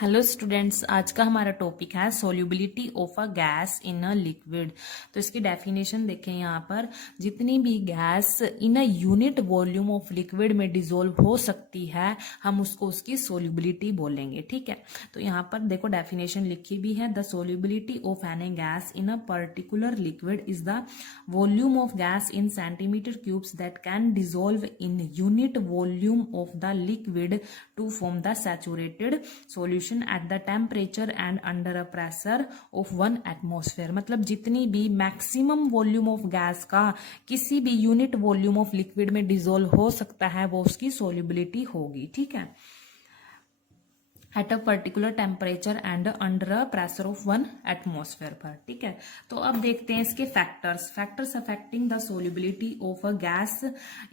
Hello students, आज का हमारा टॉपिक है solubility of a gas in a liquid. तो इसकी डेफिनेशन देखें यहाँ पर, जितनी भी gas in a unit volume of liquid में डिसॉल्व हो सकती है हम उसको उसकी सोल्यूबिलिटी बोलेंगे। ठीक है, तो यहाँ पर देखो डेफिनेशन लिखी भी है, the solubility of any gas in a particular liquid is the volume of gas in centimetre cubes that can dissolve in unit volume of the liquid to form the saturated solution at the temperature and under a pressure of 1 atmosphere. मतलब जितनी भी maximum volume of gas का किसी भी unit volume of liquid में dissolve हो सकता है वो उसकी सोल्यूबिलिटी होगी। ठीक है, at a particular temperature and under a pressure of 1 atmosphere पर। ठीक है, तो अब देखते हैं इसके factors affecting the solubility of a gas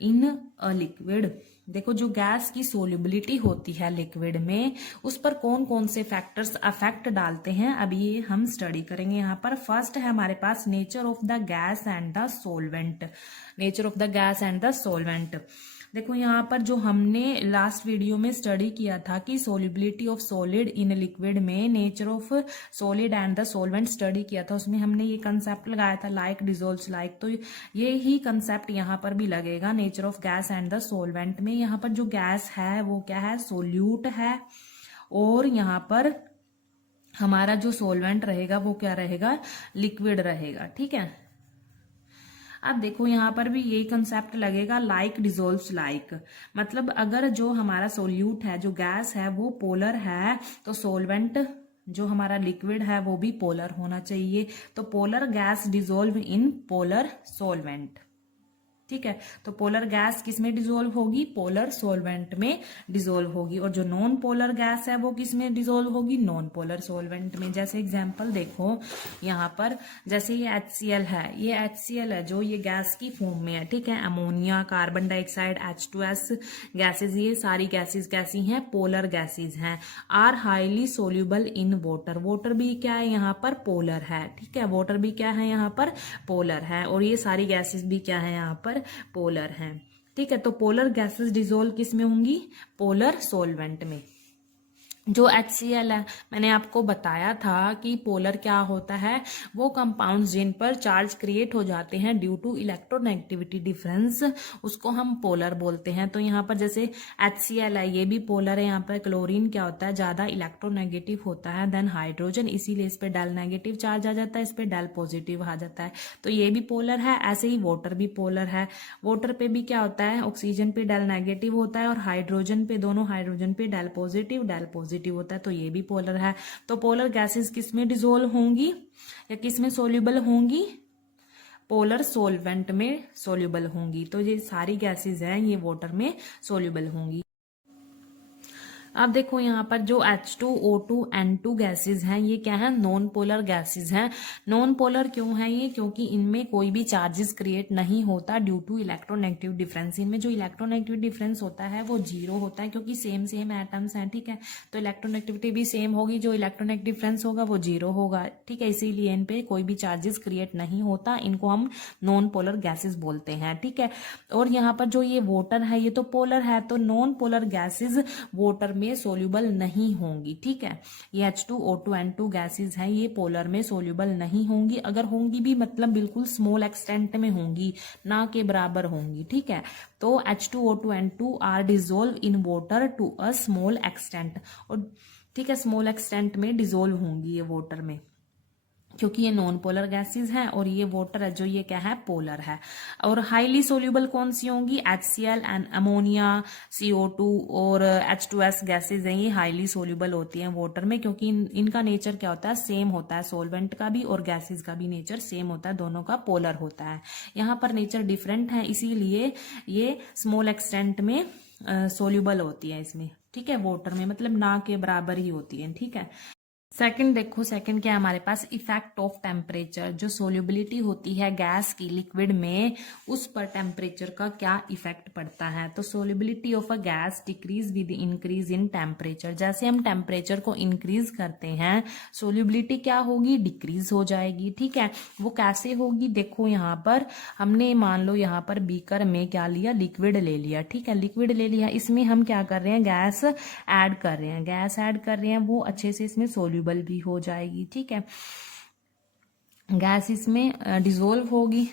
in a liquid. देखो, जो गैस की सोल्यूबिलिटी होती है लिक्विड में, उस पर कौन कौन से फैक्टर्स अफेक्ट डालते हैं अभी ये हम स्टडी करेंगे। यहाँ पर फर्स्ट है हमारे पास nature of the gas and the solvent. Nature of the gas and the solvent, देखो यहाँ पर जो हमने लास्ट वीडियो में स्टडी किया था कि solubility of solid in liquid में nature of solid and the solvent study किया था, उसमें हमने ये कंसेप्ट लगाया था लाइक डिसॉल्व्स लाइक। तो ये ही कंसेप्ट यहाँ पर भी लगेगा nature of gas and the solvent में। यहाँ पर जो गैस है वो क्या है, सोल्यूट है, और यहाँ पर हमारा जो सॉल्वेंट रहेगा वो क्या रहेगा, लिक्विड रहेगा। ठीक है, अब देखो यहाँ पर भी यही कंसेप्ट लगेगा लाइक डिसॉल्व्स लाइक। मतलब अगर जो हमारा सोल्यूट है, जो गैस है वो पोलर है, तो सोलवेंट जो हमारा लिक्विड है वो भी पोलर होना चाहिए। तो polar gas dissolve in polar solvent. ठीक है, तो पोलर गैस किस में डिसॉल्व होगी, पोलर सॉल्वेंट में डिसॉल्व होगी। और जो नॉन पोलर गैस है वो किस में डिसॉल्व होगी, नॉन पोलर सॉल्वेंट में। जैसे एग्जांपल देखो यहाँ पर, जैसे ये HCl है, ये HCl है जो ये गैस की फॉर्म में है। ठीक है, ammonia, carbon dioxide, H2S gases, ये सारी गैसेज कैसी हैं, पोलर गैसेज हैं। Are highly soluble in water. Water भी क्या है यहाँ पर, पोलर है। ठीक है, वाटर भी क्या है यहाँ पर, पोलर है। और ये सारी गैसेज भी क्या है यहाँ पर, पोलर हैं। ठीक है, तो पोलर गैसेस डिसॉल्व किस में होंगी, पोलर सॉल्वेंट में। जो HCl है, मैंने आपको बताया था कि पोलर क्या होता है, वो कंपाउंड्स जिन पर चार्ज क्रिएट हो जाते हैं ड्यू टू इलेक्ट्रोनेगेटिविटी डिफरेंस, उसको हम पोलर बोलते हैं। तो यहाँ पर जैसे HCl है, ये भी पोलर है। यहाँ पर क्लोरीन क्या होता है, ज्यादा इलेक्ट्रोनेगेटिव होता है देन हाइड्रोजन, इसीलिए इस पर डेल नेगेटिव चार्ज आ जाता है, इस पर डेल पॉजिटिव आ जाता है। तो ये भी पोलर है। ऐसे ही वाटर भी पोलर है। वाटर पे भी क्या होता है, ऑक्सीजन पे डेल नेगेटिव होता है और हाइड्रोजन पे, दोनों हाइड्रोजन पे डेल पॉजिटिव होता है, तो ये भी पोलर है। तो पोलर गैसेस किस में डिसॉल्व होंगी या किस में सोल्यूबल होंगी, पोलर सॉल्वेंट में सोल्यूबल होंगी। तो ये सारी गैसेस हैं, ये वाटर में सोल्यूबल होंगी। अब देखो यहाँ पर जो H2O2 N2 गैसेज हैं, ये क्या है, नॉन पोलर गैसेज हैं। नॉन पोलर क्यों है ये, क्योंकि इनमें कोई भी चार्जेस क्रिएट नहीं होता ड्यू टू इलेक्ट्रोनेगेटिव डिफरेंस। इनमें जो इलेक्ट्रोनेगेटिव डिफरेंस होता है वो 0 होता है, क्योंकि सेम एटम्स हैं। ठीक है, तो इलेक्ट्रोनेगेटिविटी भी सेम होगी, जो इलेक्ट्रोनेगेटिव डिफरेंस होगा वो 0 होगा। ठीक है, इसीलिए इन पे कोई भी चार्जेस क्रिएट नहीं होता, इनको हम नॉन पोलर गैसेज बोलते हैं। ठीक है, और यहाँ पर जो ये वाटर है ये तो पोलर है, तो नॉन पोलर गैसेज वाटर में सोल्यूबल नहीं होंगी। ठीक है, ये H2O2 N2 गैसेज हैं, ये पोलर में सोल्यूबल नहीं होंगी। अगर होंगी भी मतलब बिल्कुल स्मॉल एक्सटेंट में होंगी, ना के बराबर होंगी। ठीक है, तो H2O2 N2 are dissolve in water to a small extent. और ठीक है, स्मॉल एक्सटेंट में डिसॉल्व होंगी ये वाटर में, क्योंकि ये नॉन पोलर गैसेज हैं। और ये वाटर है जो ये क्या है, पोलर है। और हाईली सोल्यूबल कौन सी होंगी, HCl एंड अमोनिया, CO2 और H2S गैसेज हैं, ये हाईली सोल्यूबल होती हैं वाटर में, क्योंकि इनका नेचर क्या होता है, सेम होता है। सोल्वेंट का भी और गैसेज का भी नेचर सेम होता है, दोनों का पोलर होता है। यहाँ पर नेचर डिफरेंट है, इसीलिए ये स्मॉल एक्सटेंट में सोल्यूबल होती है इसमें। ठीक है, वाटर में मतलब ना के बराबर ही होती है। ठीक है, सेकंड देखो, सेकंड क्या है हमारे पास, इफेक्ट ऑफ टेम्परेचर। जो सोल्यूबिलिटी होती है गैस की लिक्विड में, उस पर टेम्परेचर का क्या इफेक्ट पड़ता है। तो solubility of a gas decrease with increase in temperature. जैसे हम टेम्परेचर को इंक्रीज करते हैं, सोल्यूबिलिटी क्या होगी, डिक्रीज हो जाएगी। ठीक है, वो कैसे होगी, देखो यहाँ पर हमने मान लो यहाँ पर बीकर में क्या लिया, लिक्विड ले लिया। ठीक है, लिक्विड ले लिया, इसमें हम क्या कर रहे हैं, गैस ऐड कर रहे हैं। गैस ऐड कर रहे हैं, वो अच्छे से इसमें सोल्यूबल भी हो जाएगी। ठीक है, गैस इसमें डिसोल्व होगी।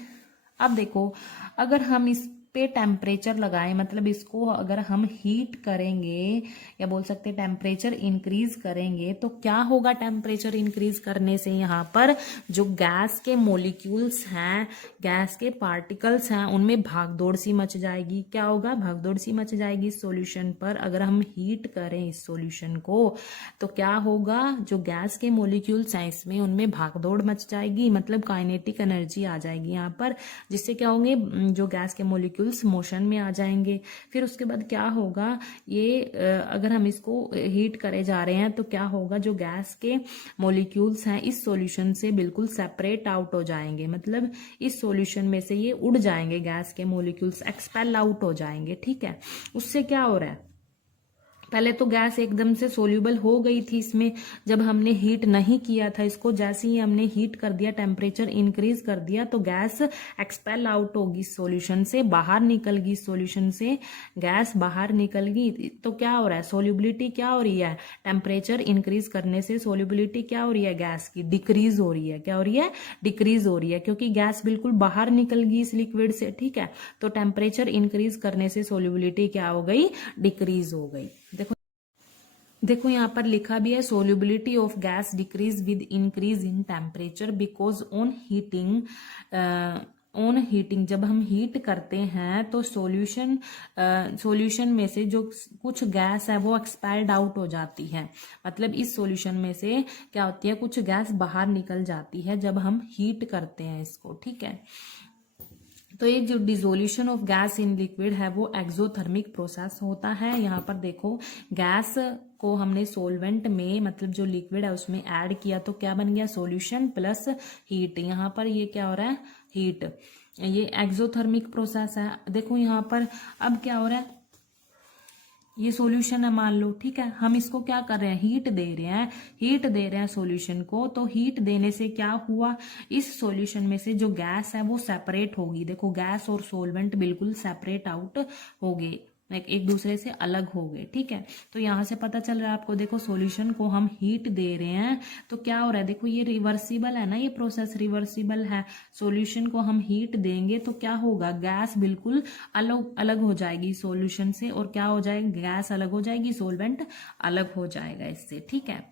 अब देखो, अगर हम इस पे टेम्परेचर लगाएं, मतलब इसको अगर हम हीट करेंगे या बोल सकते हैं टेम्परेचर इंक्रीज करेंगे, तो क्या होगा टेम्परेचर इंक्रीज करने से, यहाँ पर जो गैस के मोलिक्यूल्स हैं, गैस के पार्टिकल्स हैं, उनमें भागदौड़ सी मच जाएगी। क्या होगा, भागदौड़ सी मच जाएगी इस सॉल्यूशन पर। अगर हम हीट करें इस सॉल्यूशन को तो क्या होगा, जो गैस के मोलिक्यूल्स हैं इसमें, उनमें भागदौड़ मच जाएगी, मतलब काइनेटिक एनर्जी आ जाएगी यहाँ पर, जिससे क्या होंगे, जो गैस के मोलिक्यूल्स मोशन में आ जाएंगे। फिर उसके बाद क्या होगा, ये अगर हम इसको हीट करे जा रहे हैं तो क्या होगा, जो गैस के मॉलिक्यूल्स हैं इस सॉल्यूशन से बिल्कुल सेपरेट आउट हो जाएंगे, मतलब इस सॉल्यूशन में से ये उड़ जाएंगे, गैस के मॉलिक्यूल्स एक्सपेल आउट हो जाएंगे। ठीक है, उससे क्या हो रहा है, पहले तो गैस एकदम से सोल्यूबल हो गई थी इसमें, जब हमने हीट नहीं किया था इसको, जैसे ही हमने हीट कर दिया, टेम्परेचर इंक्रीज कर दिया, तो गैस एक्सपेल आउट होगी सॉल्यूशन से, बाहर निकल गई सॉल्यूशन से, गैस बाहर निकल गई। तो क्या हो रहा है, सोल्यूबिलिटी क्या हो रही है, टेम्परेचर इंक्रीज करने से सोल्यूबिलिटी क्या हो रही है, गैस की डिक्रीज हो रही है। क्या हो रही है, डिक्रीज हो रही है, क्योंकि गैस बिल्कुल बाहर निकल गई इस लिक्विड से। ठीक है, तो टेम्परेचर इंक्रीज करने से सोल्यूबिलिटी क्या हो गई, डिक्रीज हो गई। देखो यहाँ पर लिखा भी है, solubility of gas decrease with increase in temperature because on heating जब हम हीट करते हैं तो सॉल्यूशन में से जो कुछ गैस है वो एक्सपेल्ड आउट हो जाती है, मतलब इस सॉल्यूशन में से क्या होती है, कुछ गैस बाहर निकल जाती है जब हम हीट करते हैं इसको। ठीक है, तो ये जो dissolution of gas in liquid है वो एक्सोथर्मिक प्रोसेस होता है। यहाँ पर देखो, गैस को हमने सोलवेंट में, मतलब जो लिक्विड है उसमें ऐड किया, तो क्या बन गया, सॉल्यूशन प्लस हीट। यहाँ पर ये क्या हो रहा है, हीट, ये एक्सोथर्मिक प्रोसेस है। देखो यहाँ पर अब क्या हो रहा है, ये सॉल्यूशन है मान लो। ठीक है, हम इसको क्या कर रहे हैं, हीट दे रहे हैं, हीट दे रहे हैं सॉल्यूशन को। तो हीट देने से क्या हुआ, इस सॉल्यूशन में से जो गैस है वो सेपरेट होगी। देखो, गैस और सॉल्वेंट बिल्कुल सेपरेट आउट हो गए, एक दूसरे से अलग हो गए। ठीक है, तो यहां से पता चल रहा है आपको, देखो सॉल्यूशन को हम हीट दे रहे हैं तो क्या हो रहा है, देखो ये रिवर्सिबल है ना, ये प्रोसेस रिवर्सिबल है। सॉल्यूशन को हम हीट देंगे तो क्या होगा, गैस बिल्कुल अलग अलग हो जाएगी सॉल्यूशन से, और क्या हो जाएगा, गैस अलग हो जाएगी, सॉल्वेंट अलग हो जाएगा इससे। ठीक है,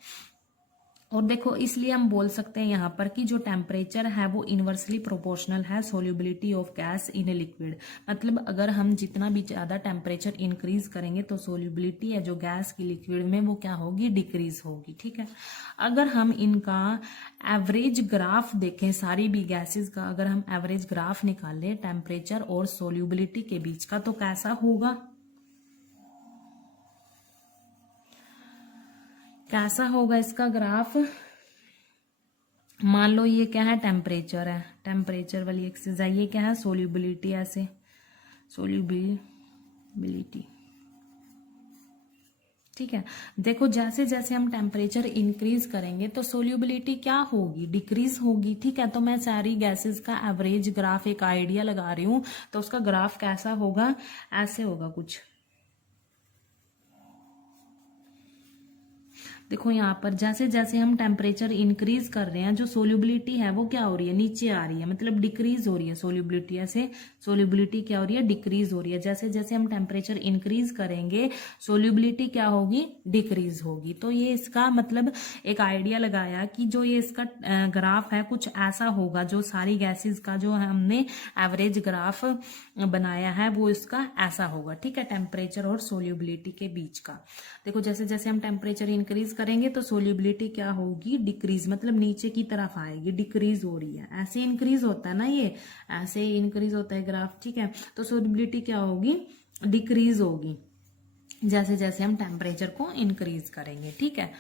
और देखो इसलिए हम बोल सकते हैं यहाँ पर कि जो टेम्परेचर है वो इनवर्सली प्रोपोर्शनल है solubility of gas in a liquid. मतलब अगर हम जितना भी ज्यादा टेम्परेचर इंक्रीज करेंगे तो सोल्यूबिलिटी है जो गैस की लिक्विड में वो क्या होगी, डिक्रीज होगी। ठीक है, अगर हम इनका एवरेज ग्राफ देखें, सारी भी गैसेस का अगर हम एवरेज ग्राफ निकालें टेम्परेचर और सोल्यूबिलिटी के बीच का, तो कैसा होगा, कैसा होगा इसका ग्राफ। मान लो ये क्या है, टेम्परेचर है, टेम्परेचर वाली एक्सिस है, ये क्या है, सोल्यूबिलिटी, ऐसे सोल्यूबिलिटी। ठीक है, देखो जैसे जैसे हम टेम्परेचर इंक्रीज करेंगे तो सोल्यूबिलिटी क्या होगी, डिक्रीज होगी। ठीक है, तो मैं सारी गैसेस का एवरेज ग्राफ, एक आइडिया लगा रही हूं, तो उसका ग्राफ कैसा होगा, ऐसे होगा कुछ। देखो यहाँ पर जैसे जैसे हम टेम्परेचर इंक्रीज कर रहे हैं, जो सोल्यूबिलिटी है वो क्या हो रही है, नीचे आ रही है, मतलब डिक्रीज हो रही है सोल्यूबिलिटी। ऐसे सोल्यूबिलिटी क्या हो रही है, डिक्रीज हो रही है। जैसे जैसे हम टेम्परेचर इंक्रीज करेंगे सोल्यूबिलिटी क्या होगी, डिक्रीज होगी। तो ये इसका मतलब एक आइडिया लगाया कि जो ये इसका ग्राफ है कुछ ऐसा होगा, जो सारी गैसेस का जो हमने एवरेज ग्राफ बनाया है वो इसका ऐसा होगा। ठीक है, टेम्परेचर और सोल्यूबिलिटी के बीच का। देखो जैसे जैसे हम टेम्परेचर इंक्रीज करेंगे तो सोल्यूबिलिटी क्या होगी, डिक्रीज, मतलब नीचे की तरफ आएगी, डिक्रीज हो रही है। ऐसे इंक्रीज होता है ना, ये ऐसे इंक्रीज होता है ग्राफ। ठीक है, तो सोल्यूबिलिटी क्या होगी, डिक्रीज होगी जैसे जैसे हम टेम्परेचर को इंक्रीज करेंगे। ठीक है,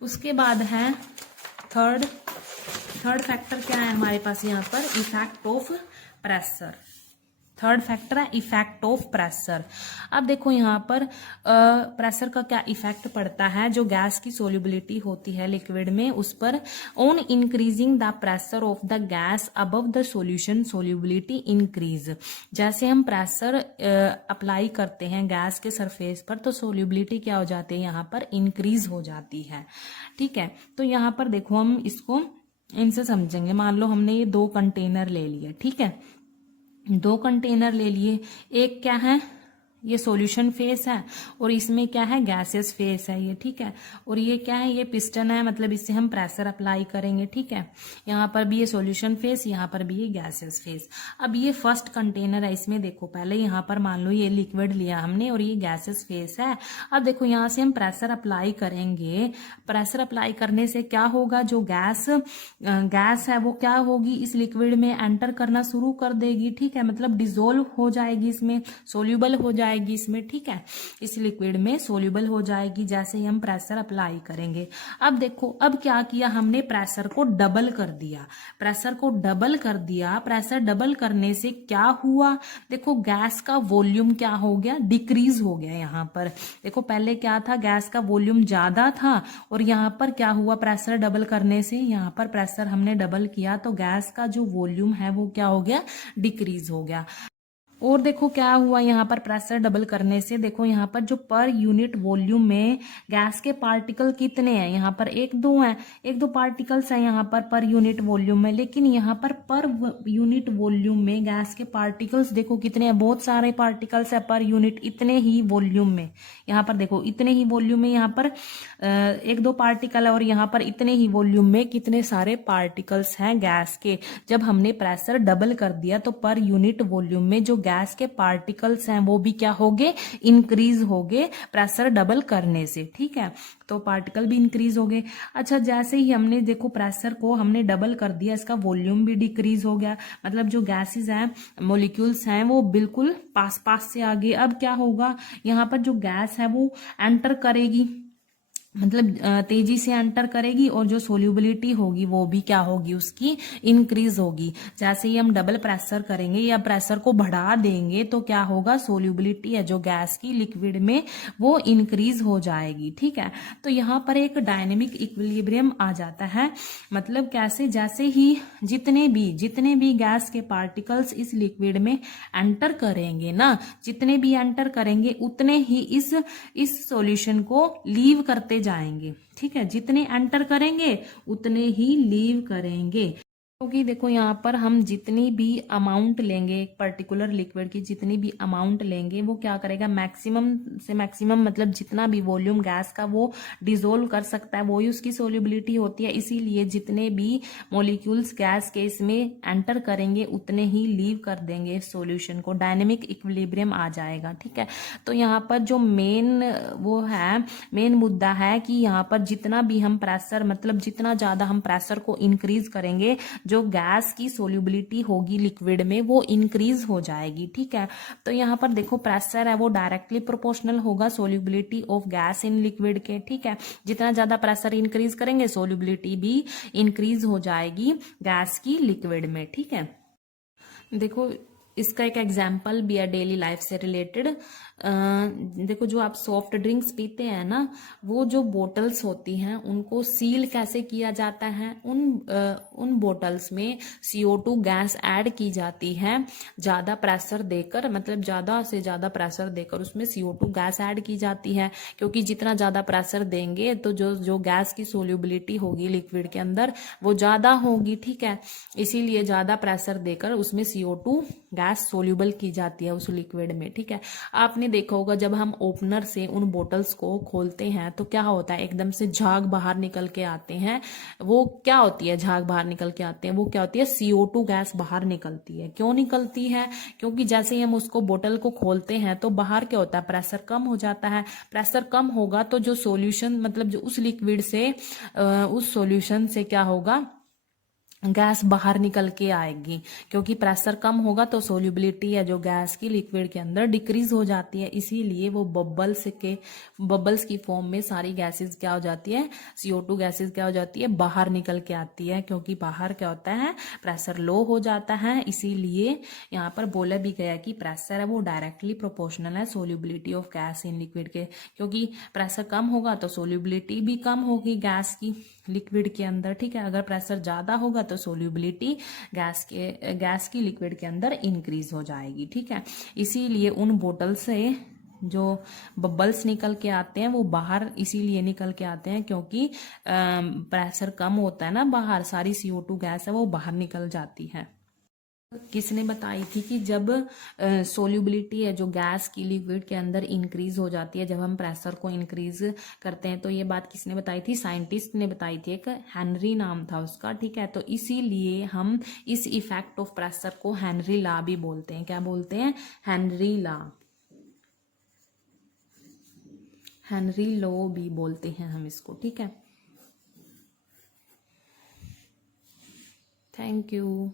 उसके बाद है थर्ड फैक्टर क्या है हमारे पास यहाँ पर, effect of pressure. Third factor है इफेक्ट ऑफ प्रेशर। अब देखो यहाँ पर प्रेशर का क्या इफेक्ट पड़ता है, जो गैस की सोल्यूबिलिटी होती है लिक्विड में उस पर, on increasing the pressure of the gas above the solution solubility increase. जैसे हम प्रेशर अप्लाई करते हैं गैस के सरफेस पर तो सोल्यूबिलिटी क्या हो जाती है यहाँ पर, इंक्रीज हो जाती है। ठीक है, तो यहाँ पर देखो हम इसको इनसे समझेंगे। मान लो हमने ये 2 कंटेनर ले लिए, ठीक है, 2 कंटेनर ले लिए, एक क्या है ये सॉल्यूशन फेस है और इसमें क्या है गैसेस फेस है ये, ठीक है, और ये क्या है, ये पिस्टन है, मतलब इससे हम प्रेशर अप्लाई करेंगे। ठीक है, यहाँ पर भी ये सॉल्यूशन फेस, यहाँ पर भी ये गैसेस फेस। अब ये फर्स्ट कंटेनर है, इसमें देखो पहले यहाँ पर मान लो ये लिक्विड लिया हमने और ये गैसेस फेस है। अब देखो यहाँ से हम प्रेशर अप्लाई करेंगे, प्रेशर अप्लाई करने से क्या होगा, जो गैस है वो क्या होगी, इस लिक्विड में एंटर करना शुरू कर देगी। ठीक है, मतलब डिजोल्व हो जाएगी, इसमें सोल्यूबल हो जाएगी इसमें। ठीक है, इस लिक्विड में सोल्यूबल हो जाएगी जैसे ही हम प्रेशर अप्लाई करेंगे। अब देखो अब क्या किया हमने, प्रेशर को डबल कर दिया, प्रेशर को डबल कर दिया। प्रेशर डबल करने से क्या हुआ, देखो गैस का वॉल्यूम क्या हो गया, डिक्रीज हो गया। यहाँ पर देखो पहले क्या था, गैस का वॉल्यूम ज्यादा था और यहाँ पर क्या हुआ, प्रेशर डबल करने से, यहाँ पर प्रेशर हमने डबल किया तो गैस का जो वॉल्यूम है वो क्या हो गया, डिक्रीज हो गया। और देखो क्या हुआ, यहाँ पर प्रेशर डबल करने से देखो यहाँ पर जो पर यूनिट वॉल्यूम में गैस के पार्टिकल कितने हैं, यहाँ पर 1-2 हैं, 1-2 पार्टिकल्स हैं यहाँ पर यूनिट वॉल्यूम में। लेकिन यहाँ पर यूनिट वॉल्यूम में गैस के पार्टिकल्स देखो कितने हैं, बहुत सारे पार्टिकल्स है पर यूनिट, इतने ही वॉल्यूम में। यहाँ पर देखो इतने ही वॉल्यूम में यहाँ पर 1-2 पार्टिकल है और यहाँ पर इतने ही वॉल्यूम में कितने सारे पार्टिकल्स हैं गैस के। जब हमने प्रेशर डबल कर दिया तो पर यूनिट वॉल्यूम में जो गैस के पार्टिकल्स हैं वो भी क्या होंगे, इंक्रीज होंगे प्रेशर डबल करने से। ठीक है, तो पार्टिकल भी इंक्रीज हो गए। अच्छा, जैसे ही हमने देखो प्रेशर को हमने डबल कर दिया, इसका वॉल्यूम भी डिक्रीज हो गया, मतलब जो गैसेस हैं, मॉलिक्यूल्स हैं वो बिल्कुल पास पास से आ गए। अब क्या होगा, यहाँ पर जो गैस है वो एंटर करेगी, मतलब तेजी से एंटर करेगी और जो सोल्यूबिलिटी होगी वो भी क्या होगी, उसकी इंक्रीज होगी। जैसे ही हम डबल प्रेशर करेंगे या प्रेशर को बढ़ा देंगे तो क्या होगा, सोल्यूबिलिटी है जो गैस की लिक्विड में वो इंक्रीज हो जाएगी। ठीक है, तो यहाँ पर एक डायनेमिक इक्विलिब्रियम आ जाता है। मतलब कैसे, जैसे ही जितने भी गैस के पार्टिकल्स इस लिक्विड में एंटर करेंगे ना, जितने भी एंटर करेंगे उतने ही इस सॉल्यूशन को लीव करते जाएंगे। ठीक है, जितने एंटर करेंगे उतने ही लीव करेंगे। क्योंकि देखो यहाँ पर हम जितनी भी अमाउंट लेंगे, एक पर्टिकुलर लिक्विड की जितनी भी अमाउंट लेंगे वो क्या करेगा, मैक्सिमम से मैक्सिमम, मतलब जितना भी वॉल्यूम गैस का वो डिजोल्व कर सकता है वो ही उसकी सोल्यूबिलिटी होती है। इसीलिए जितने भी मॉलिक्यूल्स गैस के इसमें एंटर करेंगे उतने ही लीव कर देंगे सॉल्यूशन को, डायनेमिक इक्विलिब्रियम आ जाएगा। ठीक है, तो यहाँ पर जो मेन मुद्दा है कि यहाँ पर जितना भी हम प्रेशर, मतलब जितना ज्यादा हम प्रेशर को इंक्रीज करेंगे, जो गैस की सोल्यूबिलिटी होगी लिक्विड में वो इंक्रीज हो जाएगी। ठीक है, तो यहाँ पर देखो प्रेशर है वो डायरेक्टली प्रोपोर्शनल होगा solubility of gas in liquid के। ठीक है, जितना ज्यादा प्रेशर इंक्रीज करेंगे सोल्यूबिलिटी भी इंक्रीज हो जाएगी गैस की लिक्विड में। ठीक है, देखो इसका एक एग्जाम्पल भी है डेली लाइफ से रिलेटेड। देखो जो आप सॉफ्ट ड्रिंक्स पीते हैं ना, वो जो बोटल्स होती हैं उनको सील कैसे किया जाता है, उन बोटल्स में CO2 गैस ऐड की जाती है ज्यादा प्रेशर देकर, मतलब ज्यादा से ज्यादा प्रेशर देकर उसमें CO2 गैस ऐड की जाती है। क्योंकि जितना ज्यादा प्रेशर देंगे तो जो गैस की सोल्यूबिलिटी होगी लिक्विड के अंदर वो ज्यादा होगी। ठीक है, इसीलिए ज्यादा प्रेशर देकर उसमें CO2 गैस सोल्यूबल की जाती है उस लिक्विड में। ठीक है, आपने देखा होगा जब हम ओपनर से उन बोटल्स को खोलते हैं तो क्या होता है, एकदम से झाग बाहर निकल के आते हैं। वो क्या होती है, झाग बाहर निकल के आते हैं, वो क्या होती है, CO2 गैस बाहर निकलती है। क्यों निकलती है, क्योंकि जैसे ही हम उसको बोतल को खोलते हैं तो बाहर क्या होता है, प्रेशर कम हो जाता है। प्रेशर कम होगा तो जो सॉल्यूशन, मतलब जो उस लिक्विड से, उस सॉल्यूशन से क्या होगा, गैस बाहर निकल के आएगी, क्योंकि प्रेशर कम होगा तो सोल्यूबिलिटी है जो गैस की लिक्विड के अंदर डिक्रीज हो जाती है, इसीलिए वो बबल्स की फॉर्म में सारी गैसेस क्या हो जाती है, CO2 गैसेस क्या हो जाती है, बाहर निकल के आती है, क्योंकि बाहर क्या होता है, प्रेशर लो हो जाता है। इसीलिए यहाँ पर बोला भी गया कि प्रेशर है वो डायरेक्टली प्रोपोर्शनल है solubility of gas in liquid के, क्योंकि प्रेशर कम होगा तो सोल्यूबिलिटी भी कम होगी गैस की लिक्विड के अंदर, ठीक है। अगर प्रेशर ज्यादा होगा तो सोल्यूबिलिटी गैस की लिक्विड के अंदर इंक्रीज हो जाएगी, ठीक है। इसीलिए उन बोतल से जो बबल्स निकल के आते हैं वो बाहर इसीलिए निकल के आते हैं क्योंकि प्रेशर कम होता है ना, बाहर सारी CO2 गैस है वो बाहर निकल जाती है। किसने बताई थी कि जब सोल्यूबिलिटी है जो गैस की लिक्विड के अंदर इंक्रीज हो जाती है जब हम प्रेशर को इंक्रीज करते हैं, तो ये बात किसने बताई थी, साइंटिस्ट ने बताई थी, एक हेनरी नाम था उसका, ठीक है। तो इसीलिए हम इस इफेक्ट ऑफ प्रेशर को हेनरी लॉ भी बोलते हैं। क्या बोलते हैं, हेनरी लॉ, हेनरी लॉ भी बोलते हैं हम इसको, ठीक है। Thank you.